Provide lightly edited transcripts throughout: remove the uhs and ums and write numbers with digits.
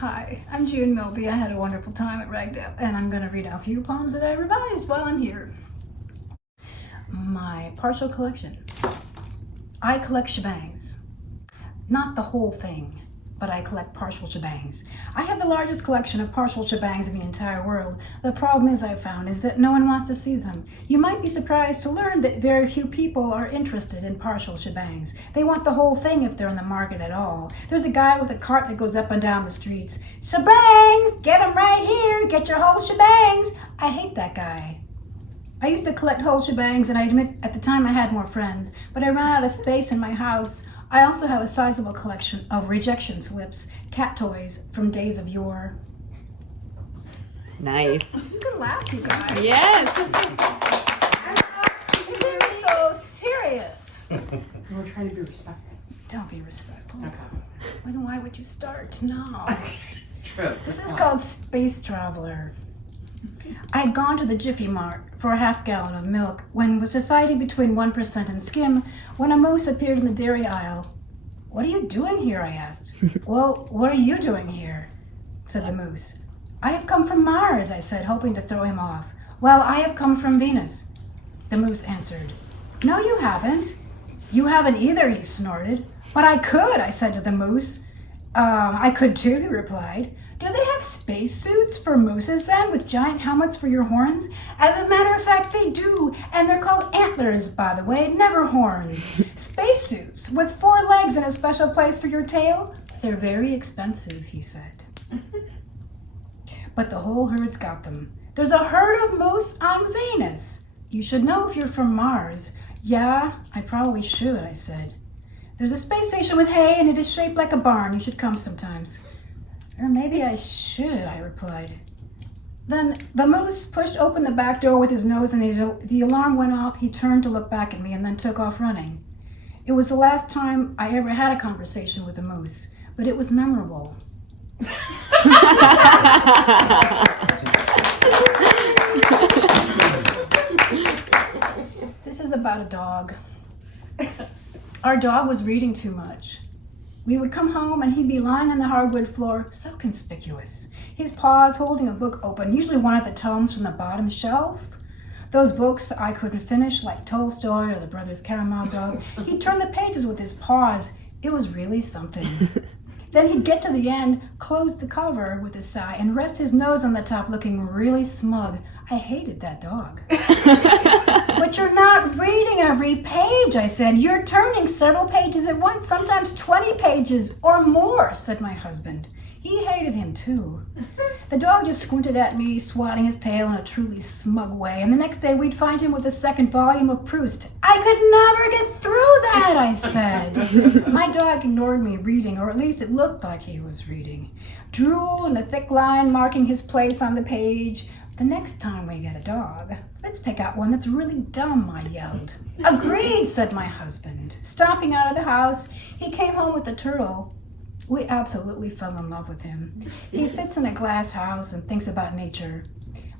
Hi, I'm June Melby. I had a wonderful time at Ragdale, and I'm going to read out a few poems that I revised while I'm here. My partial collection. I collect shebangs. Not the whole thing, but I collect partial shebangs. I have the largest collection of partial shebangs in the entire world. The problem I've found is that no one wants to see them. You might be surprised to learn that very few people are interested in partial shebangs. They want the whole thing if they're in the market at all. There's a guy with a cart that goes up and down the streets. Shebangs! Get them right here! Get your whole shebangs! I hate that guy. I used to collect whole shebangs, and I admit at the time I had more friends, but I ran out of space in my house. I also have a sizable collection of rejection slips, cat toys from days of yore. Nice. You can laugh, you guys. Yes. You're so serious. We're trying to be respectful. Don't be respectful. Okay. Then why would you start? No. It's true. This is called Space Traveler. I had gone to the Jiffy Mart for a half-gallon of milk when was deciding between 1% and skim when a moose appeared in the dairy aisle. "What are you doing here?" I asked. "Well, what are you doing here?" said the moose. "I have come from Mars," I said, hoping to throw him off. "Well, I have come from Venus," the moose answered. "No, you haven't." "You haven't either," he snorted. "But I could," I said to the moose. I could too," he replied. "Do they have spacesuits for mooses then, with giant helmets for your horns?" "As a matter of fact, they do, and they're called antlers, by the way, never horns. Spacesuits with 4 legs and a special place for your tail? They're very expensive," he said. "But the whole herd's got them. There's a herd of moose on Venus. You should know if you're from Mars." "Yeah, I probably should," I said. "There's a space station with hay, and it is shaped like a barn. You should come sometimes." "Or maybe I should," I replied. Then the moose pushed open the back door with his nose, and the alarm went off. He turned to look back at me and then took off running. It was the last time I ever had a conversation with a moose, but it was memorable. This is about a dog. Our dog was reading too much. We would come home and he'd be lying on the hardwood floor, so conspicuous, his paws holding a book open, usually one of the tomes from the bottom shelf. Those books I couldn't finish, like Tolstoy or the Brothers Karamazov. He'd turn the pages with his paws. It was really something. Then he'd get to the end, close the cover with a sigh, and rest his nose on the top, looking really smug. I hated that dog. "But you're not reading every page," I said. "You're turning several pages at once, sometimes 20 pages or more," said my husband. He hated him too. The dog just squinted at me, swatting his tail in a truly smug way, and the next day we'd find him with the second volume of Proust. "I could never get through that," I said. My dog ignored me reading, or at least it looked like he was reading. Drool and a thick line marking his place on the page. "The next time we get a dog, let's pick out one that's really dumb," I yelled. "Agreed," said my husband. Stomping out of the house, he came home with a turtle. We absolutely fell in love with him. He sits in a glass house and thinks about nature.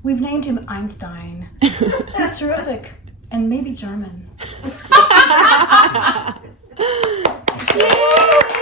We've named him Einstein. He's terrific, and maybe German. Yay!